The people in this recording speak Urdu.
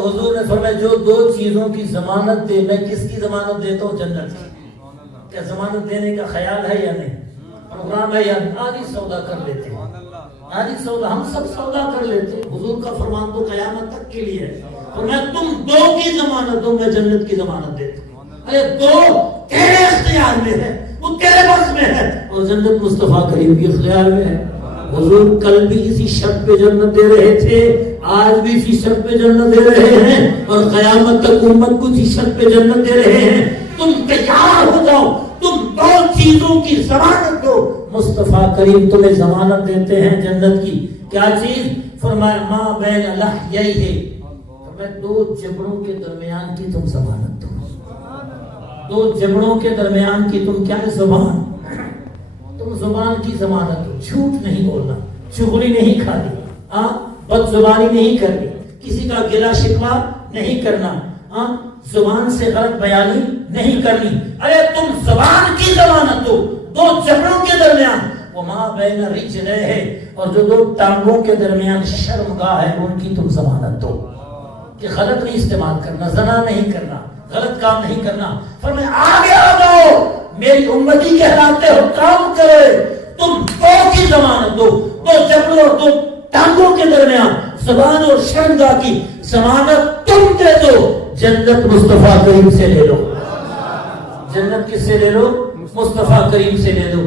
تو حضور نے فرمایا جو دو چیزوں کی ضمانت دے، میں کس کی ضمانت دیتا ہوں؟ جنت کی۔ کیا ضمانت دینے کا خیال ہے یا نہیں؟ پروگرام ہے یا نہیں؟ آدھی سودا کر لیتے ہیں، آدھی سودا ہم سب سودا کر لیتے ہیں۔ حضور کا فرمان تو قیامت تک کے لیے ہے، تو میں تم دو کی ضمانت دوں، میں جنت کی ضمانت دیتا ہوں۔ ارے دو تیرے اختیار میں ہے، وہ تیرے بس میں ہے، اور جنت مصطفیٰ کریم کے اختیار میں ہے۔ حضور کل بھی اسی شرط پہ جنت دے رہے تھے، آج بھی اسی شرط پہ جنت دے رہے ہیں، اور قیامت تک امت کو اسی شرط پہ جنت دے رہے ہیں۔ تم تیار ہو جاؤ، تم دو چیزوں کی ضمانت دو، مصطفیٰ کریم تمہیں ضمانت دیتے ہیں جنت کی۔ کیا چیز؟ فرمایا ما بین لحییہ، فرمایا دو جبڑوں کے درمیان کی تم ضمانت دو۔ دو جبڑوں کے درمیان کی تم کیا زبان، تم زبان کی ضمانت دو۔ جھوٹ نہیں بولنا، چغلی نہیں کھانی، بد زبانی نہیں کرنی، کسی کا گلا شکوہ نہیں کرنا، زبان سے غلط بیانی نہیں کرنی۔ ارے تم زبان کی ضمانت دو، دو جبڑوں کے درمیان، وما بین رجلہ، اور جو دو ٹانگوں کے درمیان شرمگاہ ہے ان کی تم ضمانت دو، کہ غلط نہیں استعمال کرنا، زنا نہیں کرنا، غلط کام نہیں کرنا۔ فرمایا آگے آ جاؤ، میری امتی کہلاتے ہو، کام کرے۔ تم دو کی ضمانت دو، دو جبڑوں اور دو ٹانگوں کے درمیان زبان اور شرمگاہ کی ضمانت تم دے دو، جنت مصطفیٰ کریم سے لے لو۔ جنت کس سے لے لو؟ مصطفیٰ کریم سے لے لو۔